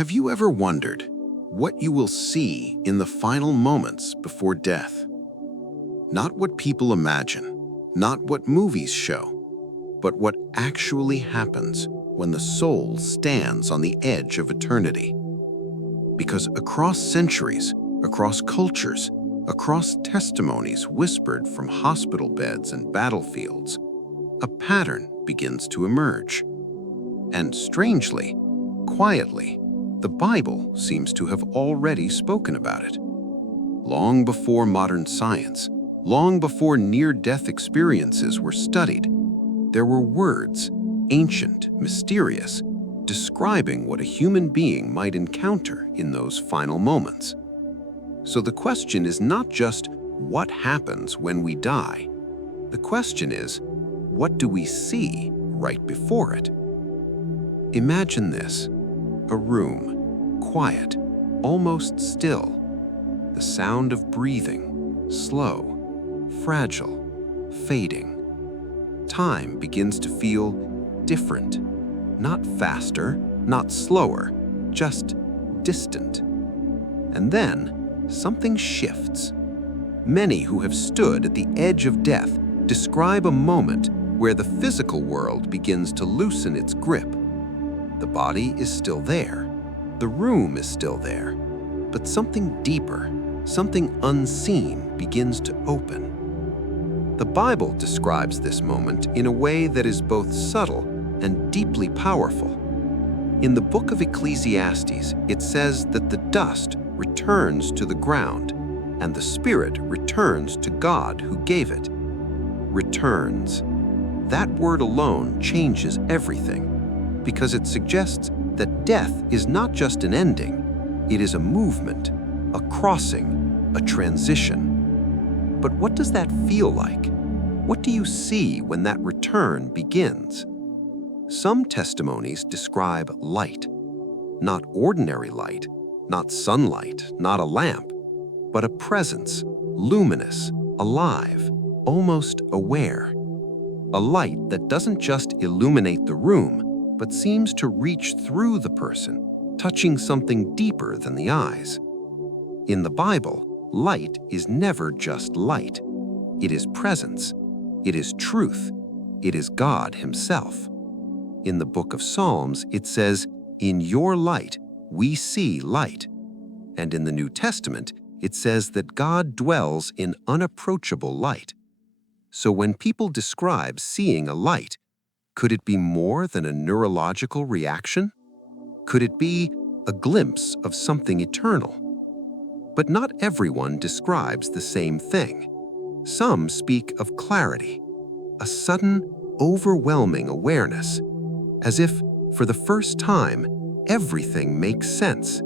Have you ever wondered what you will see in the final moments before death? Not what people imagine, not what movies show, but what actually happens when the soul stands on the edge of eternity. Because across centuries, across cultures, across testimonies whispered from hospital beds and battlefields, a pattern begins to emerge. And strangely, quietly, the Bible seems to have already spoken about it. Long before modern science, long before near-death experiences were studied, there were words, ancient, mysterious, describing what a human being might encounter in those final moments. So the question is not just what happens when we die. The question is, what do we see right before it? Imagine this, a room, quiet, almost still. The sound of breathing, slow, fragile, fading. Time begins to feel different, not faster, not slower, just distant. And then something shifts. Many who have stood at the edge of death describe a moment where the physical world begins to loosen its grip. The body is still there, the room is still there, but something deeper, something unseen begins to open. The Bible describes this moment in a way that is both subtle and deeply powerful. In the book of Ecclesiastes, it says that the dust returns to the ground, and the spirit returns to God who gave it. Returns. That word alone changes everything, because it suggests that death is not just an ending, it is a movement, a crossing, a transition. But what does that feel like? What do you see when that return begins? Some testimonies describe light, not ordinary light, not sunlight, not a lamp, but a presence, luminous, alive, almost aware. A light that doesn't just illuminate the room, but seems to reach through the person, touching something deeper than the eyes. In the Bible, light is never just light. It is presence. It is truth. It is God Himself. In the book of Psalms, it says, "In your light, we see light." And in the New Testament, it says that God dwells in unapproachable light. So when people describe seeing a light, could it be more than a neurological reaction? Could it be a glimpse of something eternal? But not everyone describes the same thing. Some speak of clarity, a sudden, overwhelming awareness, as if, for the first time, everything makes sense.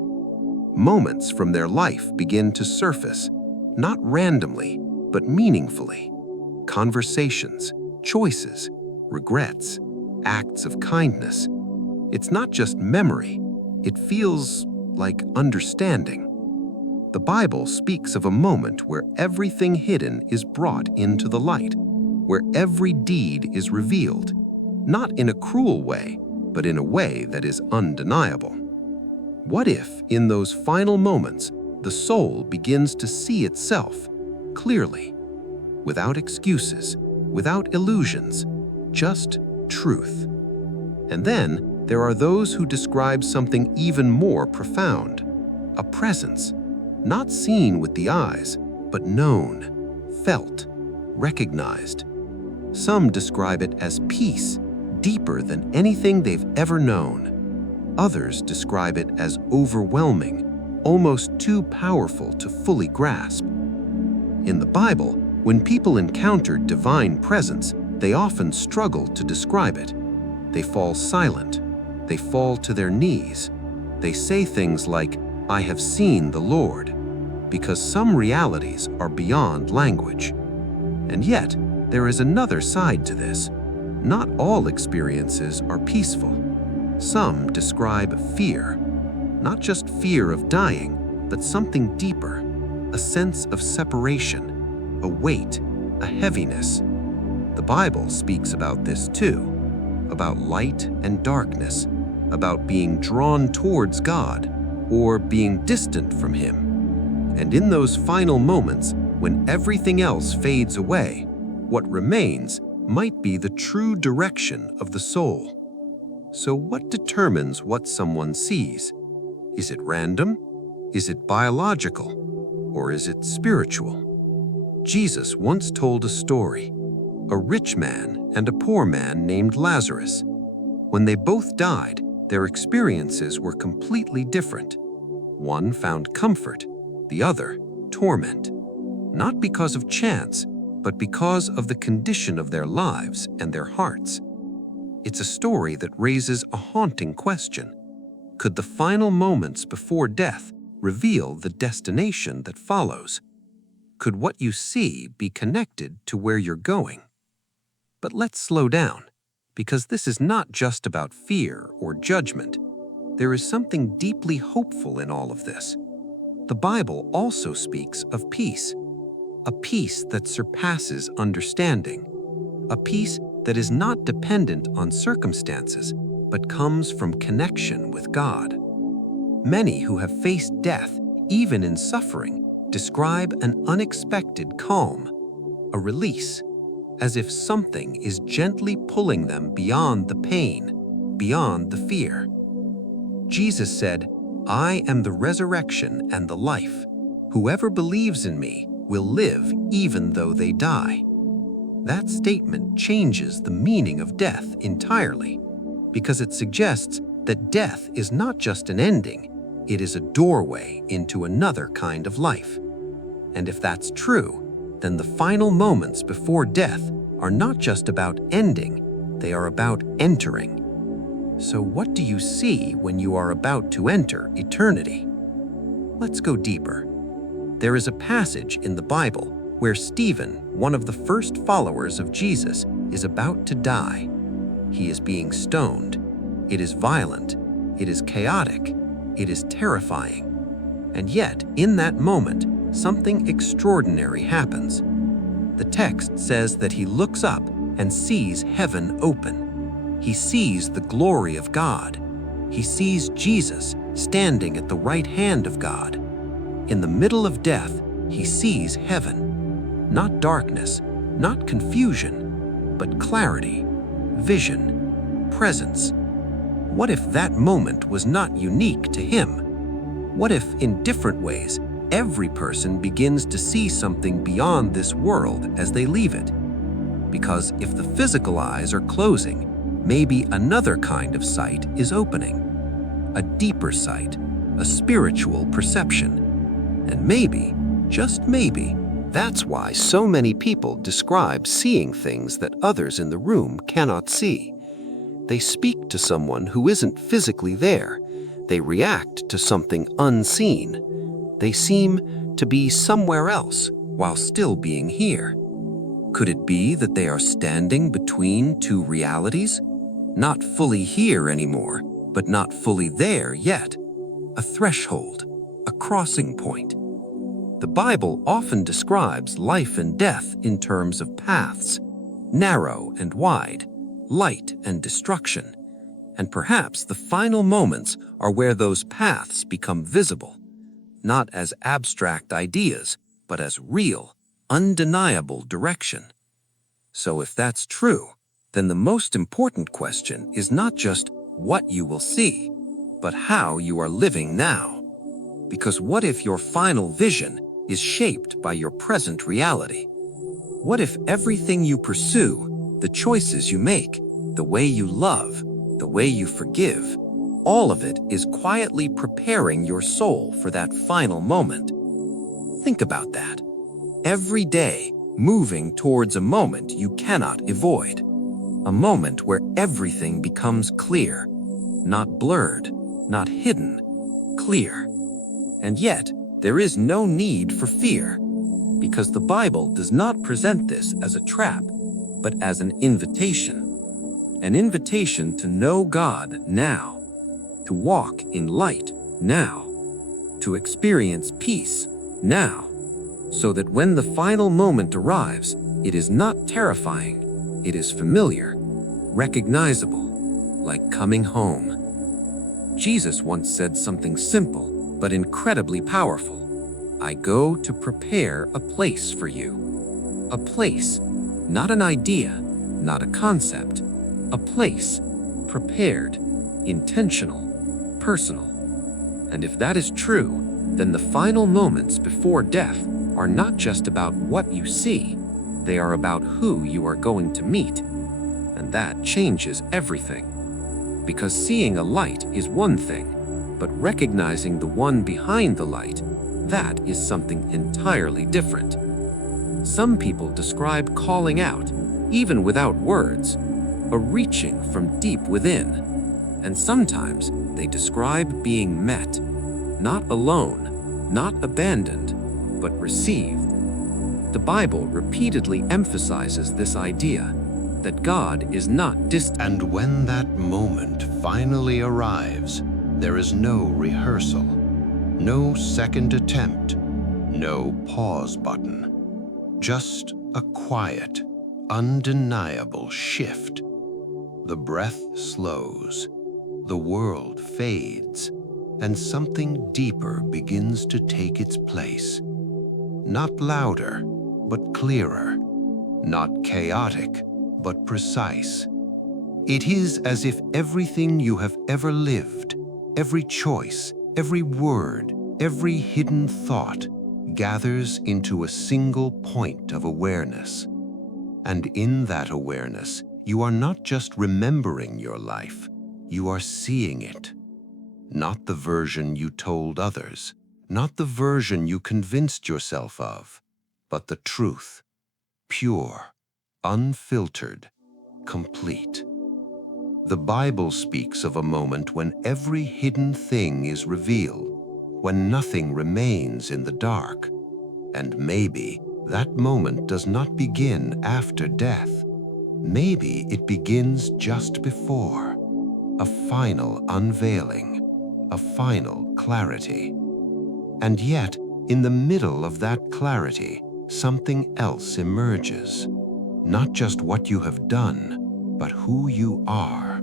Moments from their life begin to surface, not randomly, but meaningfully. Conversations, choices, regrets, acts of kindness. It's not just memory, it feels like understanding. The Bible speaks of a moment where everything hidden is brought into the light, where every deed is revealed, not in a cruel way, but in a way that is undeniable. What if, in those final moments, the soul begins to see itself clearly, without excuses, without illusions, just truth? And then there are those who describe something even more profound, a presence, not seen with the eyes, but known, felt, recognized. Some describe it as peace, deeper than anything they've ever known. Others describe it as overwhelming, almost too powerful to fully grasp. In the Bible, when people encounter divine presence, they often struggle to describe it. They fall silent. They fall to their knees. They say things like, "I have seen the Lord," because some realities are beyond language. And yet, there is another side to this. Not all experiences are peaceful. Some describe fear, not just fear of dying, but something deeper, a sense of separation, a weight, a heaviness. The Bible speaks about this too, about light and darkness, about being drawn towards God or being distant from Him. And in those final moments, when everything else fades away, what remains might be the true direction of the soul. So what determines what someone sees? Is it random? Is it biological? Or is it spiritual? Jesus once told a story: a rich man and a poor man named Lazarus. When they both died, their experiences were completely different. One found comfort, the other torment. Not because of chance, but because of the condition of their lives and their hearts. It's a story that raises a haunting question. Could the final moments before death reveal the destination that follows? Could what you see be connected to where you're going? But let's slow down, because this is not just about fear or judgment. There is something deeply hopeful in all of this. The Bible also speaks of peace, a peace that surpasses understanding, a peace that is not dependent on circumstances, but comes from connection with God. Many who have faced death, even in suffering, describe an unexpected calm, a release, as if something is gently pulling them beyond the pain, beyond the fear. Jesus said, "I am the resurrection and the life. Whoever believes in me will live even though they die." That statement changes the meaning of death entirely, because it suggests that death is not just an ending, it is a doorway into another kind of life. And if that's true, then the final moments before death are not just about ending, they are about entering. So what do you see when you are about to enter eternity? Let's go deeper. There is a passage in the Bible where Stephen, one of the first followers of Jesus, is about to die. He is being stoned. It is violent. It is chaotic. It is terrifying. And yet, in that moment, something extraordinary happens. The text says that he looks up and sees heaven open. He sees the glory of God. He sees Jesus standing at the right hand of God. In the middle of death, he sees heaven. Not darkness, not confusion, but clarity, vision, presence. What if that moment was not unique to him? What if, in different ways, every person begins to see something beyond this world as they leave it? Because if the physical eyes are closing, maybe another kind of sight is opening. A deeper sight, a spiritual perception. And maybe, just maybe, that's why so many people describe seeing things that others in the room cannot see. They speak to someone who isn't physically there. They react to something unseen. They seem to be somewhere else while still being here. Could it be that they are standing between two realities? Not fully here anymore, but not fully there yet. A threshold, a crossing point. The Bible often describes life and death in terms of paths, narrow and wide, light and destruction. And perhaps the final moments are where those paths become visible, not as abstract ideas, but as real, undeniable direction. So if that's true, then the most important question is not just what you will see, but how you are living now. Because what if your final vision is shaped by your present reality? What if everything you pursue, the choices you make, the way you love, the way you forgive, all of it is quietly preparing your soul for that final moment? Think about that. Every day, moving towards a moment you cannot avoid. A moment where everything becomes clear, not blurred, not hidden, clear. And yet, there is no need for fear, because the Bible does not present this as a trap, but as an invitation. An invitation to know God now, to walk in light now, to experience peace now, so that when the final moment arrives, it is not terrifying, it is familiar, recognizable, like coming home. Jesus once said something simple but incredibly powerful. I go to prepare a place for you. A place, not an idea, not a concept. A place, prepared, intentional, personal. And if that is true, then the final moments before death are not just about what you see, they are about who you are going to meet. And that changes everything. Because seeing a light is one thing, but recognizing the one behind the light, that is something entirely different. Some people describe calling out, even without words, a reaching from deep within. And sometimes they describe being met, not alone, not abandoned, but received. The Bible repeatedly emphasizes this idea that God is not distant. And when that moment finally arrives, there is no rehearsal, no second attempt, no pause button. Just a quiet, undeniable shift. The breath slows, the world fades, and something deeper begins to take its place. Not louder, but clearer. Not chaotic, but precise. It is as if everything you have ever lived, every choice, every word, every hidden thought, gathers into a single point of awareness. And in that awareness, you are not just remembering your life, you are seeing it. Not the version you told others, not the version you convinced yourself of, but the truth, pure, unfiltered, complete. The Bible speaks of a moment when every hidden thing is revealed, when nothing remains in the dark. And maybe that moment does not begin after death. Maybe it begins just before. A final unveiling, a final clarity. And yet, in the middle of that clarity, something else emerges. Not just what you have done, but who you are.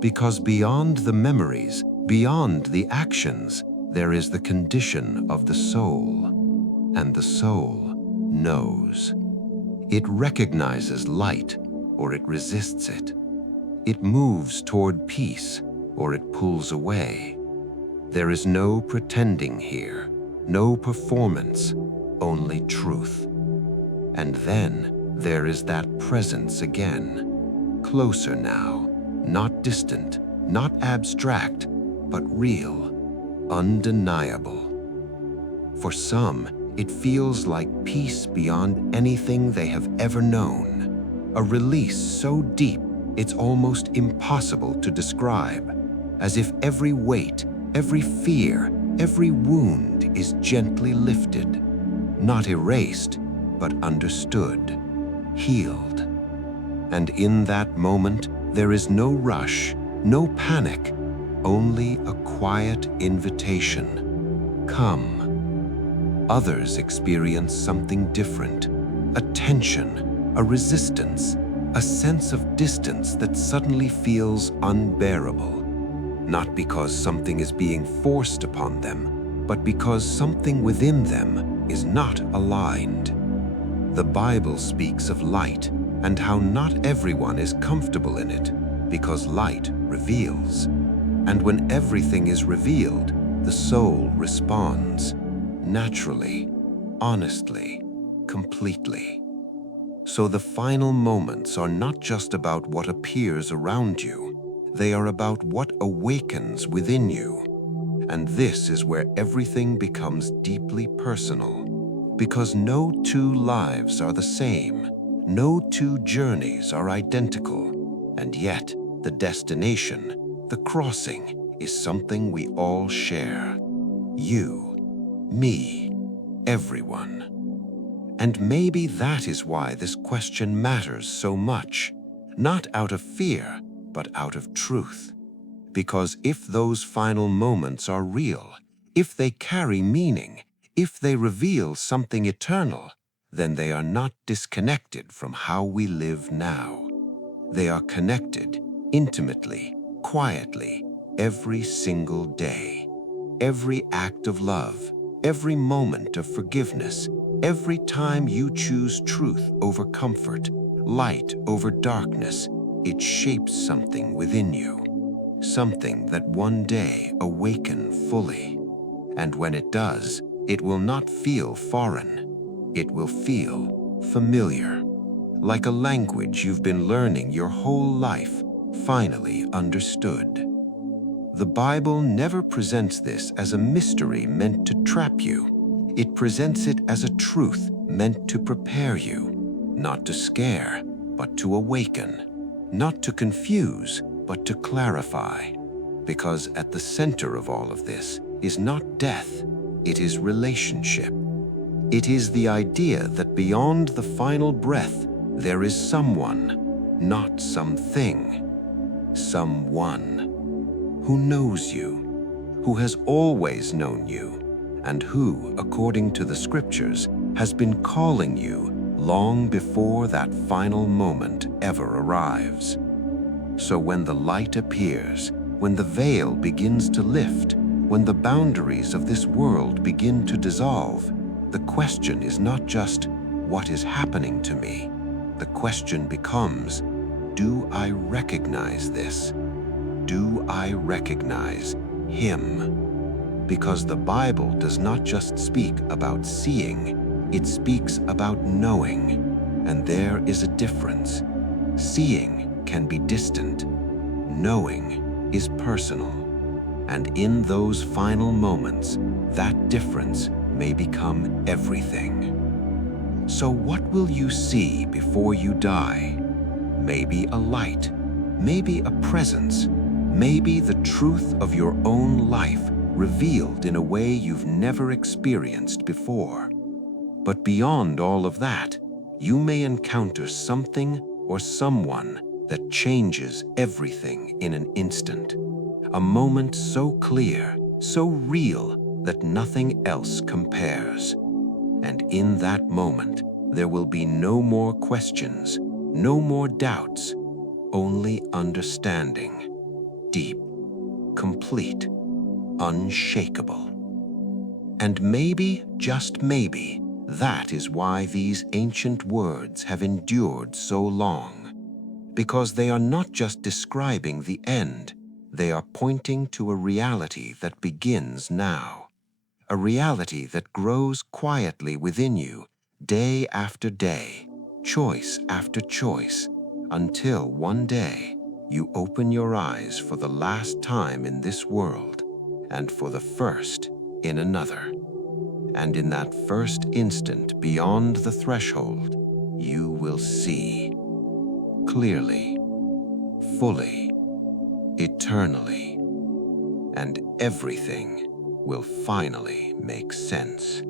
Because beyond the memories, beyond the actions, there is the condition of the soul. And the soul knows. It recognizes light, or it resists it. It moves toward peace, or it pulls away. There is no pretending here, no performance, only truth. And then there is that presence again, closer now, not distant, not abstract, but real, undeniable. For some, it feels like peace beyond anything they have ever known, a release so deep it's almost impossible to describe, as if every weight, every fear, every wound is gently lifted, not erased, but understood, healed. And in that moment, there is no rush, no panic, only a quiet invitation. Come. Others experience something different, a tension, a resistance, a sense of distance that suddenly feels unbearable. Not because something is being forced upon them, but because something within them is not aligned. The Bible speaks of light and how not everyone is comfortable in it, because light reveals. And when everything is revealed, the soul responds, naturally, honestly, completely. So the final moments are not just about what appears around you, they are about what awakens within you. And this is where everything becomes deeply personal, because no two lives are the same, no two journeys are identical, and yet the destination, the crossing, is something we all share. You, me, everyone. And maybe that is why this question matters so much, not out of fear, but out of truth. Because if those final moments are real, if they carry meaning, if they reveal something eternal, then they are not disconnected from how we live now. They are connected, intimately, quietly, every single day. Every act of love, every moment of forgiveness, every time you choose truth over comfort, light over darkness, it shapes something within you, something that one day awaken fully. And when it does, it will not feel foreign. It will feel familiar, like a language you've been learning your whole life, finally understood. The Bible never presents this as a mystery meant to trap you. It presents it as a truth meant to prepare you, not to scare, but to awaken, not to confuse, but to clarify. Because at the center of all of this is not death, it is relationship. It is the idea that beyond the final breath, there is someone, not something, someone who knows you, who has always known you, and who, according to the scriptures, has been calling you long before that final moment ever arrives. So when the light appears, when the veil begins to lift, when the boundaries of this world begin to dissolve, the question is not just, what is happening to me? The question becomes, do I recognize this? Do I recognize Him? Because the Bible does not just speak about seeing, it speaks about knowing, and there is a difference. Seeing can be distant, knowing is personal, and in those final moments, that difference may become everything. So what will you see before you die? Maybe a light, maybe a presence, maybe the truth of your own life revealed in a way you've never experienced before. But beyond all of that, you may encounter something or someone that changes everything in an instant. A moment so clear, so real that nothing else compares. And in that moment, there will be no more questions, no more doubts, only understanding. Deep, complete, unshakable. And maybe, just maybe, that is why these ancient words have endured so long. Because they are not just describing the end, they are pointing to a reality that begins now. A reality that grows quietly within you, day after day, choice after choice, until one day, you open your eyes for the last time in this world, and for the first in another. And in that first instant beyond the threshold, you will see clearly, fully, eternally, and everything will finally make sense.